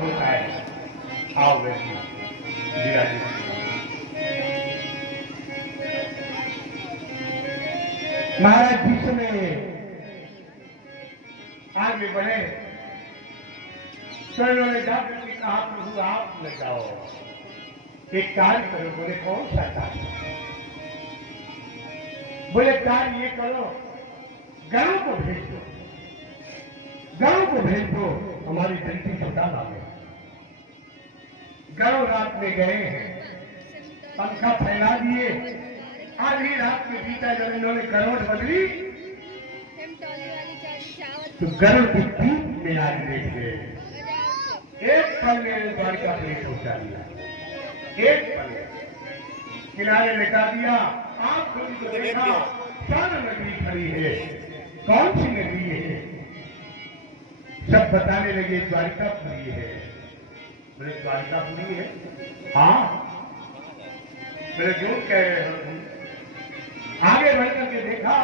होता है। आओ बैठिए, विराजित। महाराज जी समय आगे बढ़े तो इन्होंने जाकर के कहा, प्रभु आप ले जाओ, एक कार्य करो। बोले कौन सा कार्य? बोले कार्य ये करो, गणों को भेज दो, गणों को भेज दो हमारी जल्दी छुटाना में। गणों रात में गए हैं, पंखा फैला दिए, आधी रात के बीता जब इन्होंने करवट बदली तो गरुड़ की पीठ में आग देख गए। एक पल में द्वारिका प्लेट उठा दिया, एक पल किनारे लेटा दिया। आप खुद को देखा, चार नगरी खड़ी है। कौन सी नगरी है? सब बताने लगे द्वारिकापुरी है। बोले द्वारिकापुरी है? हाँ। बोले जो कह रहे हो। आगे बढ़कर के देखा,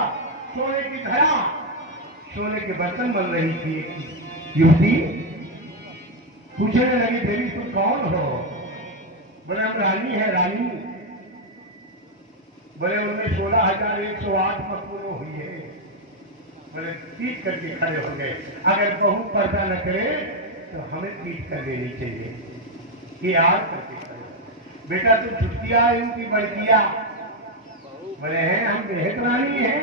सोने की धरा, सोने के बर्तन बन रही थी। युवती पूछने लगी, देवी तुम कौन हो? बोले हम रानी है, रानी। बोले उनमें 16,108 मकबूलों हुई है। बोले पीट करके खड़े हो गए। अगर बहू पर्दा न करे तो हमें पीट कर देनी चाहिए। कि यार करके खड़े, बेटा तू छुट्टियां इनकी बड़किया। बोले हैं हम बेहद रानी है।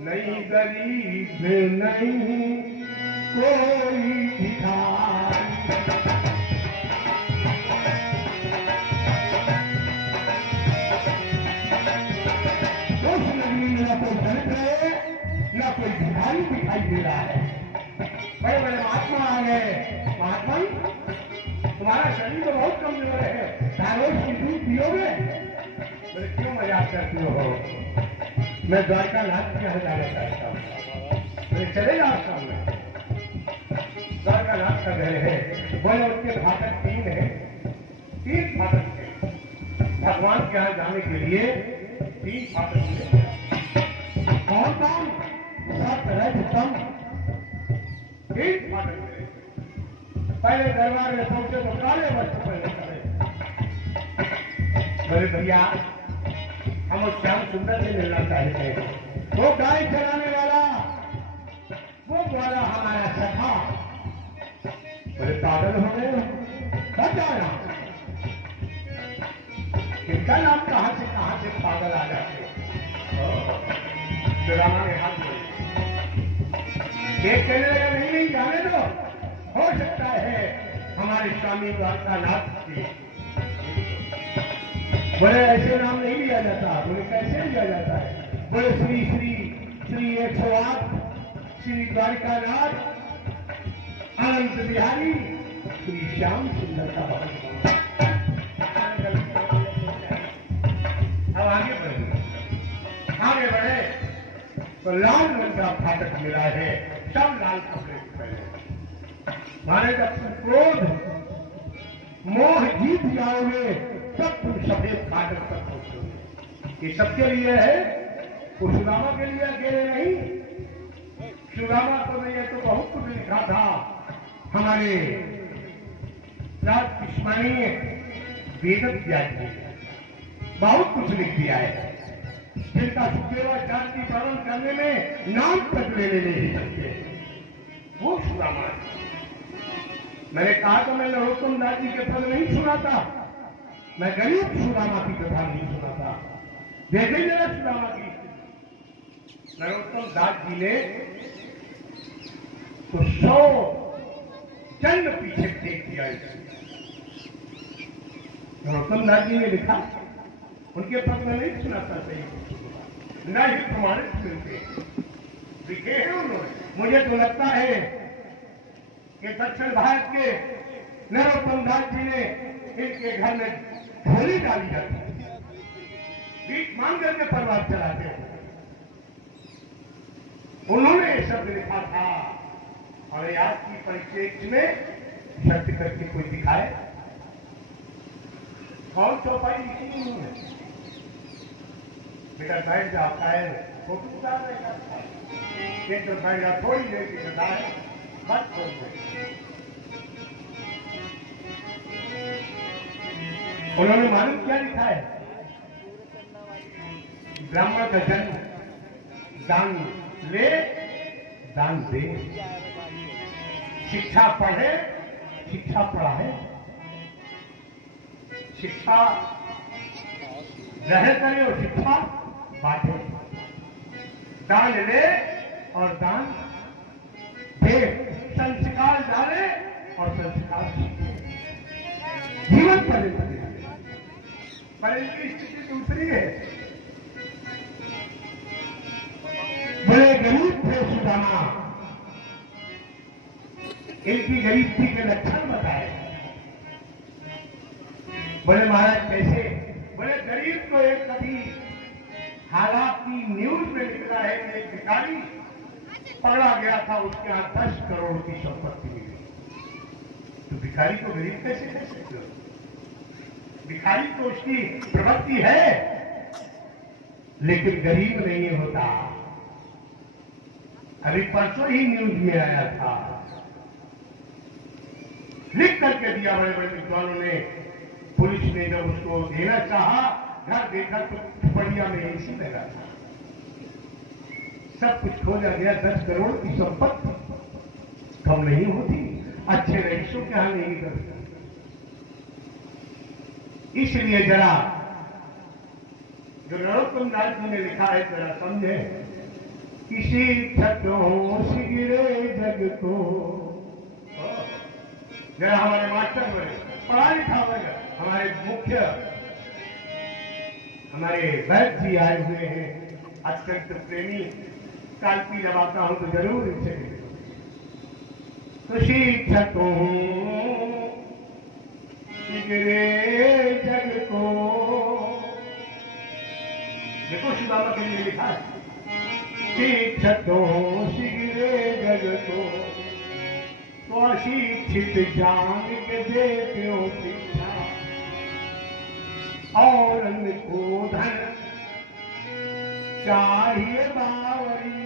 नहीं गरीब नहीं कोई भिखारी, उस नगरी में न कोई दलित है, न कोई भिखारी दिखाई दे रहा है। बड़े बड़े महात्मा आ गए। महात्मा तुम्हारा शरीर तो बहुत कमजोर है, रोज की दूध पियोगे? बोले क्यों मजाक करते हो? मैं द्वारका नाथ के यहाँ जाना चाहता हूँ। बोले चले जाओ सामने। द्वारका नाथ का घर है। बोले उसके फाटक 3 है, 3 फाटक है। भगवान के यहाँ जाने के लिए 3 फाटक है। कौन कौन? सतम 3 फाटक है। पहले दरबार में पहुंचे तो काले वस्त्र पहने खड़े। बोले भैया हम उस श्याम सुंदर से मिलना चाहते हैं। वो गाय चलाने वाला, वो द्वारा हमारा सखा। बोले पागल हो गए, बताया इनका नाम कहां से पागल आ जाते। तो रामा ने हाथ जोड़े। एक कहने लगा नहीं जाने दो, हो सकता है हमारे स्वामी द्वारका नाथ की। बोले ऐसे नाम नहीं लिया जाता। बोले कैसे लिया जाता है? बोले श्री श्री श्री 108 श्री द्वारिकानाथ अनंत बिहारी श्री श्याम सुंदर का भवन। अब आगे बढ़े तो लाल रंग का फाटक मिला है। सब लाल कपड़े पहने। माने जब क्रोध मोह जीत जाओगे तब तुम सफेद फाटक तक पहुंचोगे। ये सबके लिए है, वो सुदामा के लिए अकेले नहीं। सुदामा तो नहीं है तो बहुत कुछ लिखा था। हमारे स्मरणीय वेद व्यास जी बहुत कुछ लिख दिया है, जिनका सुखेवाचार्य की वर्णन करने में नाम तक लेने नहीं सकते। वो सुदामा मैंने कहा तो मैं नरोत्तम दास जी के पद नहीं सुनाता, मैं गरीब सुदामा की कथा नहीं सुनाता। देखे जरा सुदामा की। नरोत्तम दास जी ने तो 100 जन्म पीछे फेंक दिया। नरोत्तम दास जी ने लिखा, उनके पद में नहीं सुनाता सही, न ही प्रमाणित मिलते लिखे हैं उन्होंने। मुझे तो लगता है कि दक्षिण भारत के नरोत्तम दास जी ने इनके घर में ढोली डाली जाती है, भीख मांग करके परिवार चलाते हैं। उन्होंने ये शब्द लिखा था। और आज की परिप्रेक्ष्य में शब्द करके कोई दिखाए? कौन चौपाई लिखी नहीं है? बेटा बैठ जाता है, फोटो उतार रहेगा, एक तो बैठ जा, थोड़ी देर की कथा है, बस छोड़ दे। उन्होंने मालूम क्या लिखा है? ब्राह्मण का जन्म दान ले दान दे, शिक्षा पढ़े शिक्षा पढ़ाए, शिक्षा ग्रहण करे और शिक्षा बांटे, दान ले और दान दे, संस्कार डाले और संस्कार सीखे, जीवन पर्यंत। पर इनकी स्थिति दूसरी है। बड़े गरीब थे सुदामा, इनकी गरीबी के लक्षण बताए। बोले महाराज कैसे? बड़े गरीब को एक कभी हालात की न्यूज में निकला है कि एक भिखारी पकड़ा गया था, उसके यहां 10 करोड़ की संपत्ति मिली। तो भिखारी को गरीब कैसे कह सकते हो? भिखारी तो उसकी प्रवृत्ति है, लेकिन गरीब नहीं होता। अभी परसों ही न्यूज में आया था, लिख करके दिया बड़े बड़े विद्वानों ने। पुलिस ने जब उसको देना चाहा, घर देखा तो बढ़िया में एसी लगा था, सब कुछ खोजा गया। 10 करोड़ की संपत्ति कम नहीं होती, अच्छे रईसों के यहां नहीं करते। इसलिए जरा जो नरोत्तम दास जी ने लिखा है जरा समझे। किसी छठों सिगिरे जग को, जरा हमारे मास्टर बने, पढ़ा लिखा बने, हमारे मुख्य हमारे वैद्य जी आए हुए हैं, अत्यंत प्रेमी। कालपी जब आता हूं तो जरूर इनसे खुशी छठों सिगरे जग को। देखो सुदामा के लिए लिखा है, छठों सिगरे जग को, तो अशिक्षित जान के देते हो शिक्षा, और को धन चाहिए बावरी,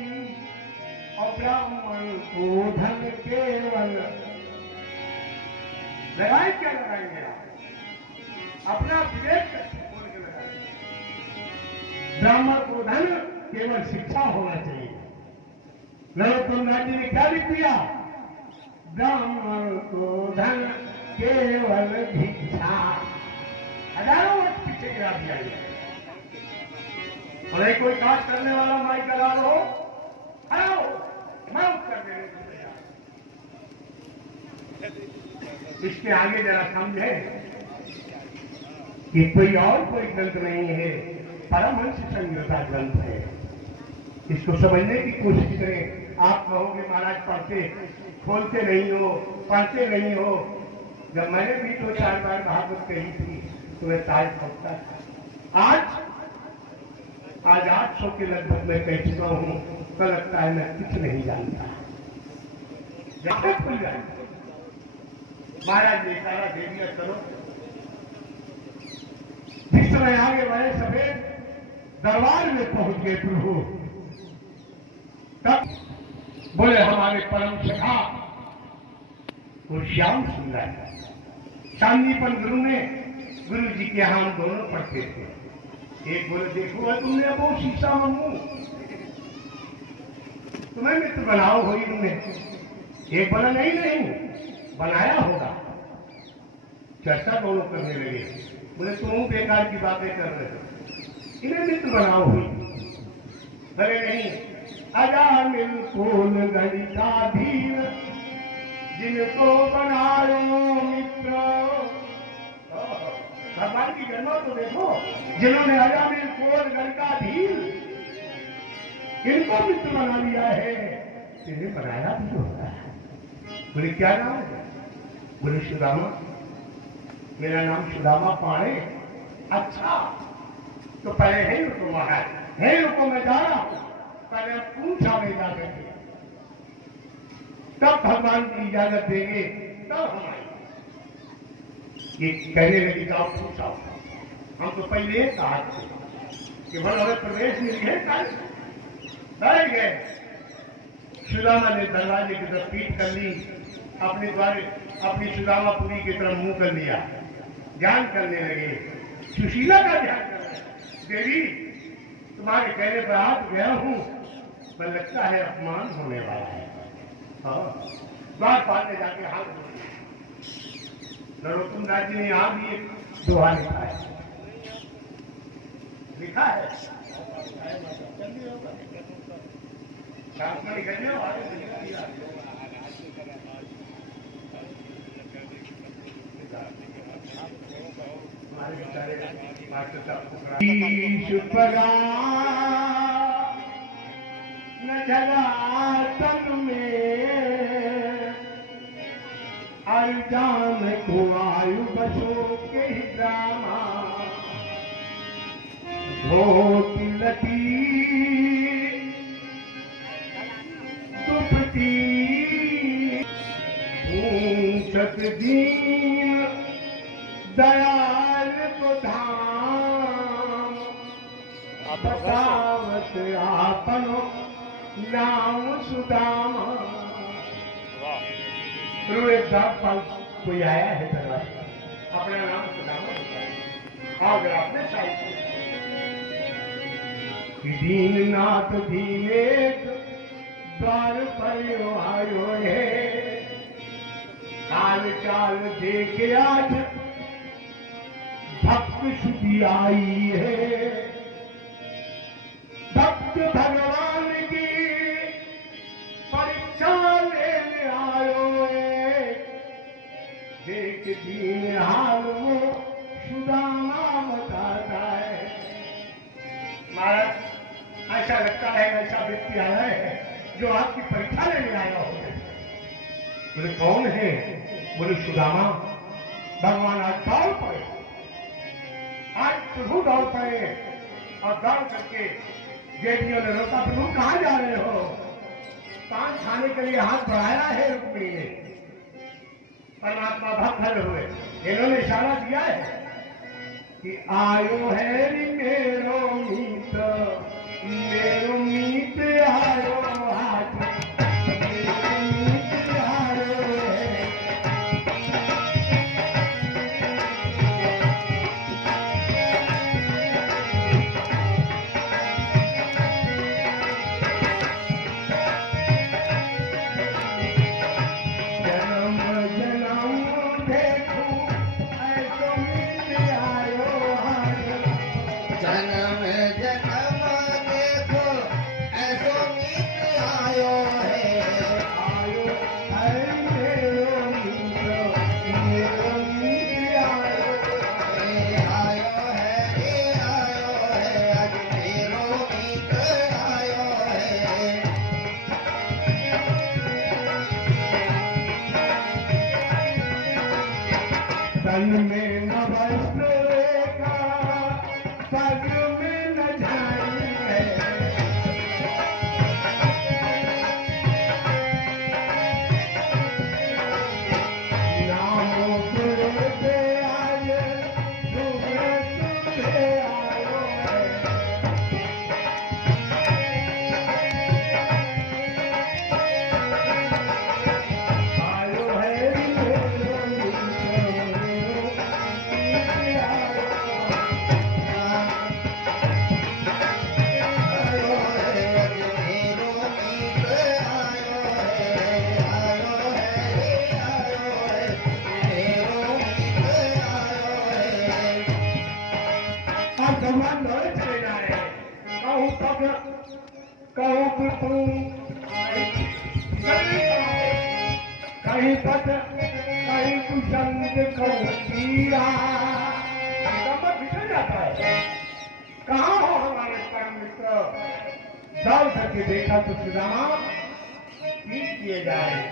और ब्राह्मण को धन केवल। लगाए क्या लगाएंगे आप? अपना विवेक बोल के लगाएंगे। ब्राह्मण को धन केवल शिक्षा होना चाहिए। नरोत्तम दास जी ने क्या लिख दिया? ब्राह्मण को धन केवल भिक्षा। हजारों वर्ष पीछे गिरा दिया गया। और कोई काज करने वाला माई करा हो, आओ मैं उत्तर देने को तैयार। इसके आगे जरा समझे कि कोई और कोई ग्रंथ नहीं है, परमहंस संहिता ग्रंथ है। इसको समझने की कोशिश करें। आप कहोगे महाराज पढ़ते खोलते नहीं हो, पढ़ते नहीं हो। जब मैंने भी 2-4 बार भागवत कही थी तो मैं ताज पढ़ता था। आज 800 के लगभग मैं कह चुका हूं, तो लगता है मैं कुछ नहीं जानता। जहां खुल जाए महाराज ने सारा दे दिया, चलो। जिस समय आगे बढ़े सफेद दरबार में पहुंच गए प्रभु, तब बोले हमारे परम सखा वो श्याम सुंदर शांतिपन गुरु ने, गुरु जी के यहां हम दोनों पढ़ते थे। एक बोले देखो तुमने वो शीशा मम्मू, तुम्हें मित्र बनाओ होई तुमने। एक बोला नहीं नहीं बनाया होगा। चर्चा दोनों करने लगे। बोले तुम बेकार की बातें कर रहे हो, इन्हें मित्र बनाओ हुई। बोले नहीं, अजामिल फूल गणिका धीर जिनको बनायो मित्र। भगवान की गणना तो देखो, जिन्होंने अजामिल फूल गणिका धीर इनको मित्र बना लिया है, इन्हें बनाया भी होता है। बोले क्या नाम है? बोले सुदामा। मेरा नाम सुदामा पाणे। अच्छा तो पहले है रुको महाराज, है रुको मैं जा रहा हूं। पहले पूछा नहीं जा करके, तब भगवान की इजाजत देंगे तब हम आएंगे। ये कहने लगी जाओ पूछाओ। हम तो पहले कहा कि भले हमें प्रवेश मिली है, कल बैठ गए। सुदामा ने दरवाजे की तरफ पीठ कर ली, अपने द्वारे अपनी सुदामापुरी की तरफ मुंह कर लिया। ध्यान करने लगे, सुशीला का ध्यान करने लगे। देवी, तुम्हारे कहने पर हाथ गया हूं, पर लगता है अपमान होने वाला है। हाँ, द्वार पाल में जाके हाथ जोड़े। नरोत्तम दास जी ने यहाँ भी एक दोहा लिखा है, लिखा है न जगा तन में जान को आयु बसो के ड्रामा धोती लती दुपटी ऊंचत दीन दयाल को धाम बतावत आपनो नाम सुदामा। एक पल कोई आया है दरबार, अपना नाम सुदामा बताया। अगर आपने साहित्य दीननाथ दीन एक द्वार पर आयो है, काल चाल देख आज भक्त शुद्धि आई है। भक्त भगवान की परीक्षा लेने आयो है, देख दीन हाल वो सुदामा बताता है। महाराज, ऐसा लगता है ऐसा व्यक्ति आया है जो आपकी परीक्षा लेने आया हो। बोले कौन है? बोले सुदामा। भगवान आज दौड़ पड़े, आज प्रभु दौड़ पड़े और दौड़ करके जेठियों ने रोका, प्रभु कहाँ जा रहे हो? पान खाने के लिए हाथ बढ़ाया है रुक्मिणी ने। परमात्मा भक्त हुए, इन्होंने इशारा दिया है कि आयो है मेरो मीत, मेरो मीत आयो हाथ, मेरो मीत आयो है। तन में न वस्त्र रेखा, पग में न झाड़ी है, नामों गुरु पे आए, तुम्हें आयो है। आयो है भगवान दौड़े चले जा रहे हैं। कहूँ पग, कहूँ कुतुम, कहीं पद, कहीं कुशंद, कहूँ पीरा। नंबर बिछड़ जाता है। कहाँ हो हमारे परम मित्र? दौड़ करके देखा तो सुदामा पीठ किए जा रहे।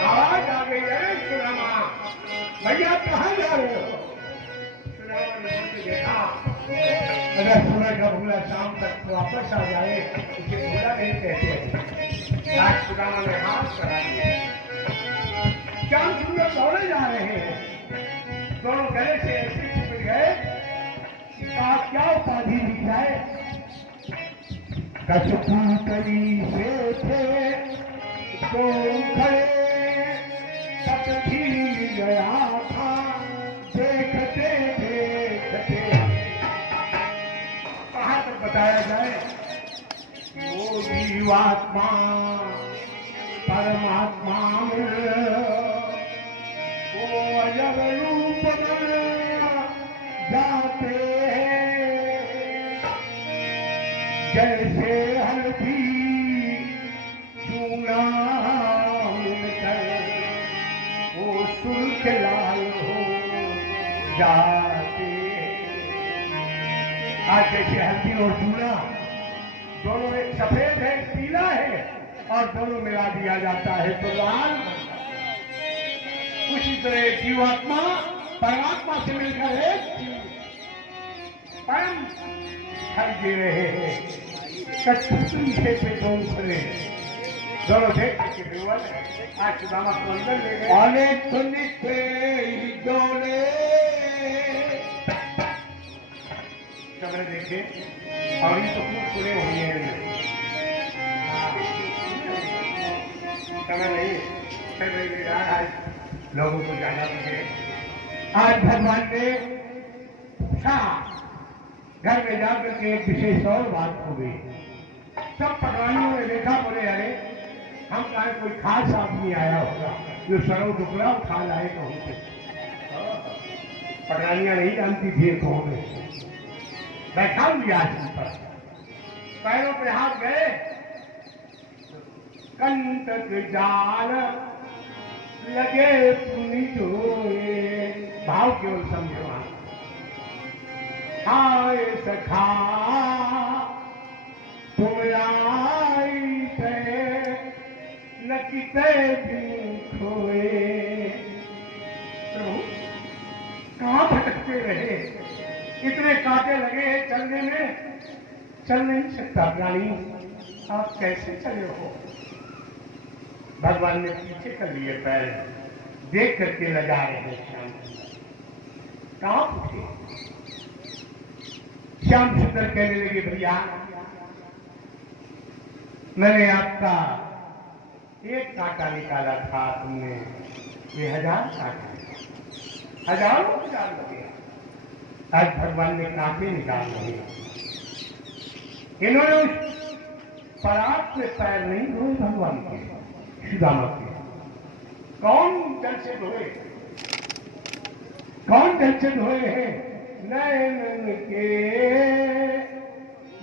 आवाज आ गई है, सुदामा भैया कहाँ जा रहे हो? देखा अगर सूरज का भूला शाम तक वापस आ जाए उसे भूला नहीं कहते। आज सुदामा ने हाथ चढ़ा दिया, चांद सूरज दौड़े जा रहे हैं, दोनों गले से ऐसे चिपक गए कि क्या उपाधि दिख जाए। कशपुतली से थे तो खड़े, तब भी गया था बताया जाए वो जीवात्मा परमात्मा में वो अजब रूप में जाते हैं, जैसे हल्दी चूना मिलकर वो सुर्ख लाल हो जाते हैं। आज जैसे हल्दी और चूना दोनों एक सफेद है, पीला है, और दोनों मिला दिया जाता है तो लाल बनता है। उसी तरह जीवात्मा परमात्मा से मिलकर एक परम दिखाई दे रहे हैं। कठपुतली से दोनों खड़े दोनों देख के विवल आज सुदामा को अंदर ले गए। अनेक दोने कमरे देखे और ये तो खूब सुने हुए हैं। समय नहीं आज लोगों को जाना चाहिए। आज भगवान ने घर में जाकर के एक विशेष और बात हो गई। सब पटवानियों ने देखा, बोले अरे हम कहा कोई खास आदमी आया होगा जो सरों टुकड़ा खा लाए तो होते। पटवानियां नहीं जानती थी कौन है। बैठा दिया पर पैरों पे हाथ गए, कंटक जाल लगे पुनित हुए। भाव केवल समझो। हाय सखा तुम आई थे न किते दिन खोए। प्रभु कहाँ भटकते रहे, इतने कांटे लगे हैं चलने में, चल नहीं सकता प्राणी, आप कैसे चले हो। भगवान ने पीछे कर लिए पैर, देख करके लगा रहे श्याम। कहाँ पूछे? श्याम सुंदर कहने लगे भैया मैंने आपका एक कांटा निकाला था, तुमने ये 1000 कांटा, हजारों हजार लगे। आज भगवान ने कांटे निकाल रहे। इन्होंने उस परात में पैर नहीं धोए भगवान के, सुदामा के। कौन जल से धोए, कौन जल से धोए हैं? नैन के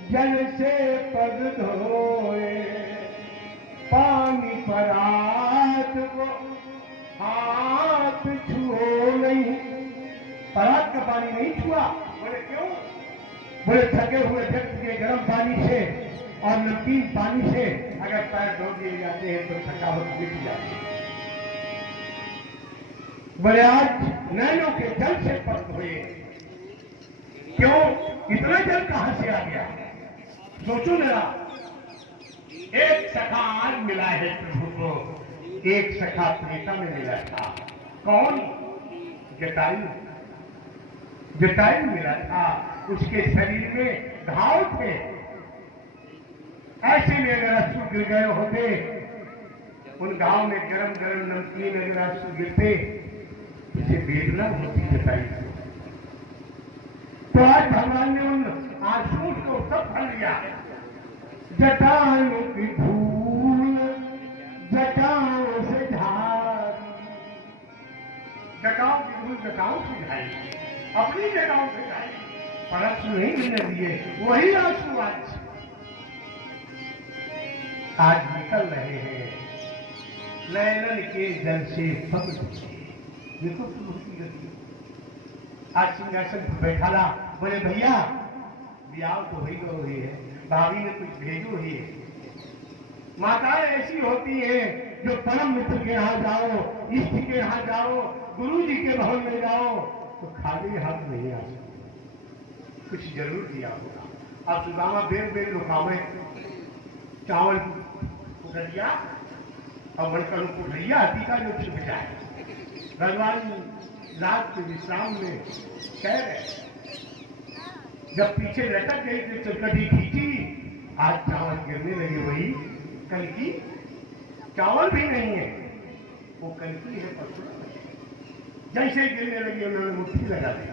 जल से पग धोए, पानी परात को हाथ छुओ नहीं। परात का पानी नहीं छुआ। बोले क्यों? बोले थके हुए व्यक्ति के गर्म पानी से और नमकीन पानी से अगर पैर धो दिए जाते हैं तो थकावट मिट जाती है। बोले आज नैनों के जल से पग धोए। क्यों? इतना जल कहां से आ गया? सोचो जरा। एक सखा आज मिला है प्रभु को, एक सखा त्रेता में मिला था। कौन? जटायु। जटायु मिला था, उसके शरीर में घाव थे। ऐसे में अगर अश्रु गिर गए होते, उन घाव में गरम गरम नमकीन अगर अश्रु गिरते, इसे वेदना होती जटायु को। तो आज भगवान ने उन आंसुओं को सब भर लिया। जटाओं की धूल जटाओं से झाड़ी, जटाओं की धूल जटाओं से झाड़ी, अपनी जटाओं से झाड़ी, परस नहीं मिलने दिए। वही आंसू आज निकल रहे हैं नैनन के जल से पग धोए। देखो प्रभु की गति। आज सिंहासन पर बैठा ला, बोले भैया ब्याह तो हो गई है, भाभी ने कुछ भेजो ही है। माताएं ऐसी होती है जो परम मित्र के यहाँ जाओ, इष्ट के यहाँ जाओ, गुरु जी के भवन में जाओ तो खाली हाथ नहीं आ सकते, कुछ जरूर दिया होगा। अब सुदामा बेर बेर रुकावे, चावल कुठरिया और बनकर कुठरिया टीका जो छिप जाए। भगवान रात के विश्राम में कह रहे, जब पीछे लटक गई थी चलकटी खींची, आज चावल गिरने लगे। वही कनकी, चावल भी नहीं है, वो कनकी है पत्थर। जैसे गिरने लगी उन्होंने मुट्ठी लगा दी,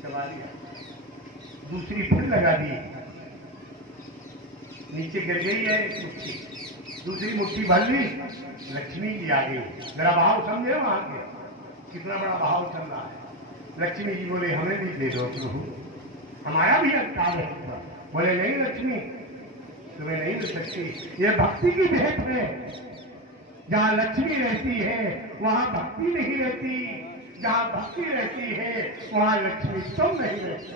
दबा दिया, दूसरी फिर लगा दी, नीचे गिर गई है एक मुट्ठी, दूसरी मुट्ठी भर ली, लक्ष्मी जी आ गई। मेरा भाव समझे वहां के, कितना बड़ा भाव चल रहा है। लक्ष्मी जी बोले हमें भी दे दो प्रभु, हमारा भी अधिकार है। बोले नहीं लक्ष्मी, तुम्हें नहीं दे सकती, ये भक्ति की भेंट है। जहां लक्ष्मी रहती है वहां भक्ति नहीं रहती, जहां भक्ति रहती है वहां लक्ष्मी तुम नहीं रहती।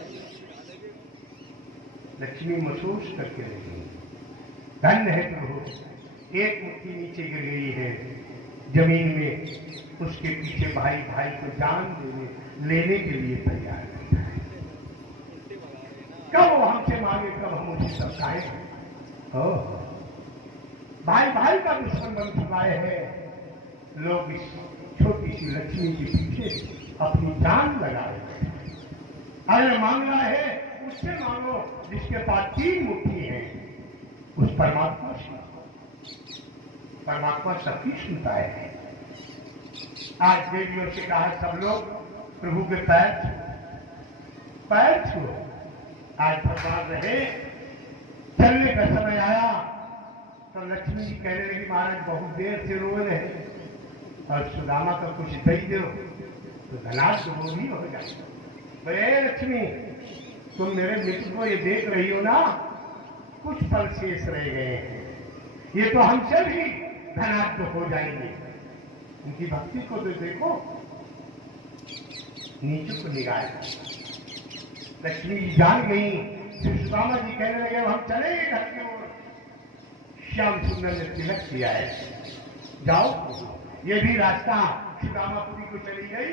लक्ष्मी महसूस करके रही, धन्य है प्रभु। एक मुट्ठी नीचे गिर गई है जमीन में, उसके पीछे भाई भाई को जान लेने के लिए तैयार रहता है। कब वो हमसे मांगे, कब हम उसे सरकाए। भाई भाई का दुश्मन बन चुका है। लोग इस छोटी सी लक्ष्मी के पीछे अपनी जान लगा रहे हैं। अरे मांगना है उससे मांगो जिसके पास 3 मुट्ठी है, उस परमात्मा से। परमात्मा सबकी सुनता है। आज देवियों से कहा सब लोग प्रभु के पैर छुओ। आज भगवान रहे, चलने का समय आया तो लक्ष्मी जी कहने लगी महाराज बहुत देर से रो रहे और सुदामा का कुछ दही दो तो धनाश वो भी हो जाए। बोले लक्ष्मी तुम मेरे मित्र को ये देख रही हो ना, कुछ पल शेष रह गए हैं, ये तो हमसे भी धनाढ्य हो जाएंगे। उनकी भक्ति को तो देखो, नीचे को निगाह। लक्ष्मी जी जान गई। सुदामा जी कहने लगे हम चलेंगे घर की ओर। श्याम सुंदर ने तिलक किया है, जाओ। ये भी रास्ता सुदामापुरी को चली गई,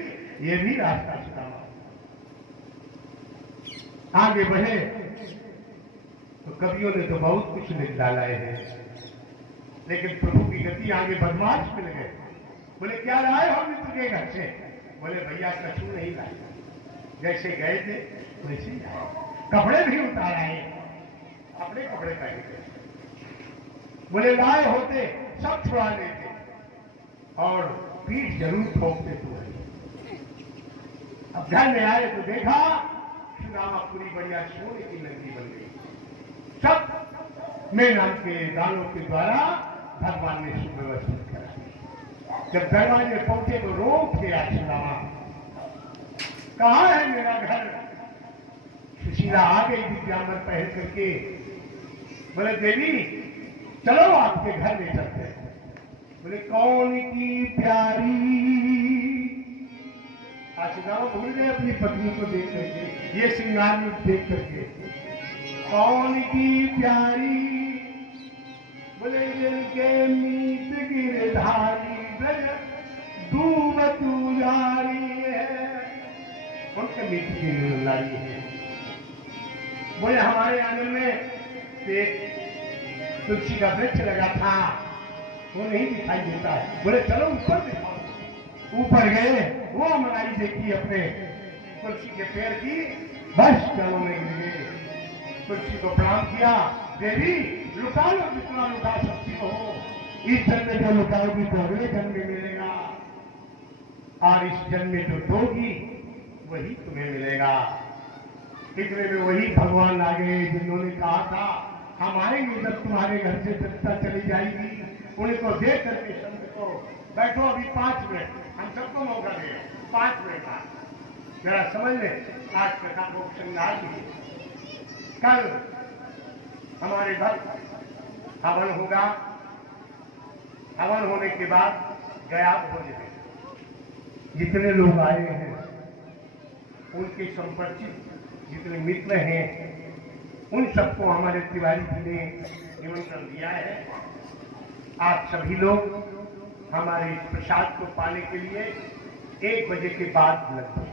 ये भी रास्ता सुदामा आगे बढ़े। तो कवियों ने तो बहुत कुछ लिख डाला है, लेकिन प्रभु की गति आगे बदमाश मिल गए। बोले क्या लाए हो मित्र के घर से? बोले भैया कछु नहीं लाए, जैसे गए थे वैसे ही आए, कपड़े भी उतार आए, अपने कपड़े पहन गए। बोले लाए होते सब छुड़ा लेते और पीठ जरूर ठोकते तुम्हारी। अब घर में आए तो देखा सुदामापुरी बढ़िया सोने की नगरी बन गई। सब में नाम के दानों के द्वारा भगवान ने सुव्यवस्थित करा। जब दरवाजे पहुंचे तो रोक गया सुदामा, कहाँ है मेरा घर? सुशीला आ गई दिव्यांबर पहन करके। बोले देवी चलो आपके घर ले चलते हैं। बोले कौन की प्यारी? सुदामा भूल गए अपनी पत्नी को देख करके, ये श्रृंगार रूप देख करके। कौन की प्यारी? बोले दिल के मीत गिरधारी डूब तू जारी है। उनके मीत की गिरधारी है। बोले हमारे आंगन में एक तुलसी का वृक्ष लगा था, वो नहीं दिखाई देता है। बोले चलो ऊपर दिखाओ। ऊपर गए, वो मलाई देखी अपने तुलसी के पेड़ की, बस चलो में गिर गए। तुलसी को प्रणाम किया, देवी लुटा लो जितना लुटा सकती हो, इस जन्म में जो लुटाओगी तो अगले जन्म में मिलेगा, और इस जन्म में जो दोगी वही तुम्हें मिलेगा। इतने में वही भगवान आ गए जिन्होंने कहा था हम आएंगे जब तुम्हारे घर से चिंता चली जाएगी। उनको देख करके संत को बैठो अभी 5 मिनट, हम सबको मौका दे 5 मिनट बाद जरा समझ ले। आज कथा को श्रृंगार की, कल हमारे घर हवन होगा। हवन होने के बाद गया भोज में जितने लोग आए हैं, उनके संपर्चित जितने मित्र हैं, उन सबको हमारे तिवारी जी ने निमंत्रण दिया है। आप सभी लोग हमारे इस प्रसाद को पाने के लिए 1 बजे के बाद लगभग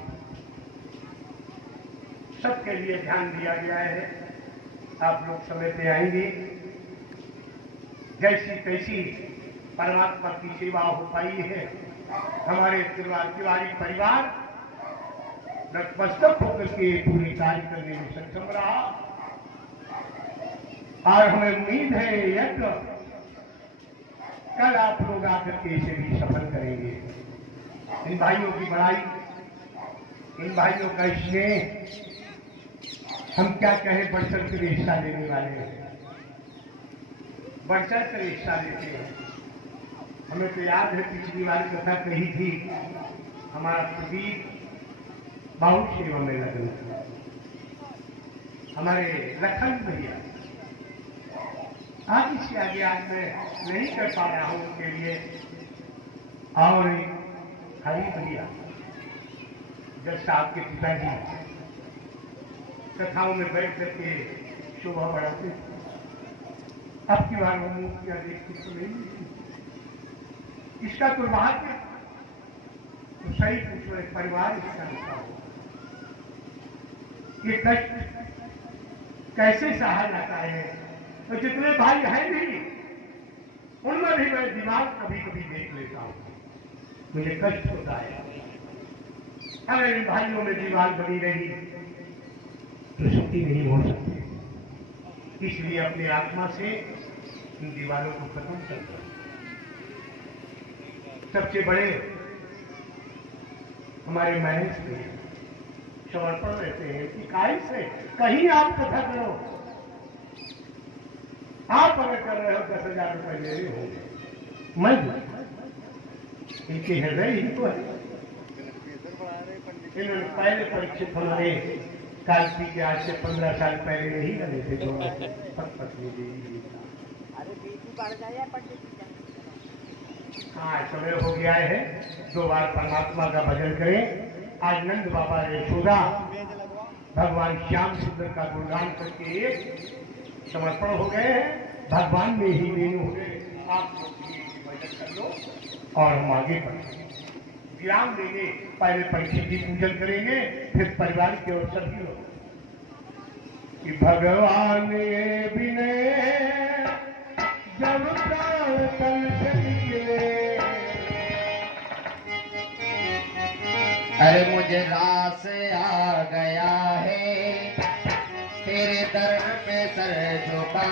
सबके लिए ध्यान दिया गया है। आप लोग समय पे आएंगे। जैसी तैसी परमात्मा की सेवा हो पाई है। हमारे तिवारी परिवार नतमस्तक होकर के पूरी कार्य करने में सक्षम रहा, और हमें उम्मीद है यज्ञ कल आप लोग आकर के इसे भी सफल करेंगे। इन भाइयों की बड़ाई, इन भाइयों का स्नेह हम क्या कहें, बढ़ चढ़ के हिस्सा लेने वाले हैं। बढ़ चढ़ कर हिस्सा लेते हैं। हमें तो याद है पिछली बार कथा कही थी, हमारा प्रदीप बहुत सेवा में लगे था। हमारे लखन भैया, आज इससे आगे आज मैं नहीं कर पा रहा हूं उनके लिए। और हरी भैया जब साहब के पिताजी कथाओं में बैठ करके शोभा बढ़ाते थे, अब की बार वो मूर्तियां देखती तो नहीं थी। इसका दुर्भाग्य तो सही पूछो, एक परिवार इसका हिस्सा हो। ये कष्ट कैसे सहा जाता है? तो जितने भाई हैं नहीं, उनमें भी मैं दिमाग कभी कभी देख लेता हूं, मुझे कष्ट होता है। अगर इन भाइयों में दीवार बनी रही तो सुखी नहीं हो सकती। इसलिए अपनी आत्मा से इन दीवारों को खत्म करता। सबसे बड़े हमारे महेश में समर्पण रहते हैं कि काय से कहीं आप कथा करो, आप अगर कर रहे हो 10,000 रुपए ले रहे हो, मैं इनके हृदय ही तो है। इन्होंने पहले परीक्षित हमारे कालपी के आज से 15 साल पहले नहीं बने थे, जो पत्नी देवी। हाँ, समय हो गया है, 2 बार परमात्मा का भजन करें। आज नंद बाबा यशोदा भगवान श्याम सुंदर का गुणगान करके समर्पण हो गए हैं, भगवान में ही लीन हो गए। आप भजन कर लो और हम आगे बढ़ेंगे, विराम देंगे। पहले परीक्षित जी पूजन करेंगे, फिर परिवार की ओर सभी लोग कि भगवान ये विनय जब प्राण तन से निकले। अरे मुझे रास आ गया है तेरे दर पे सर झुका।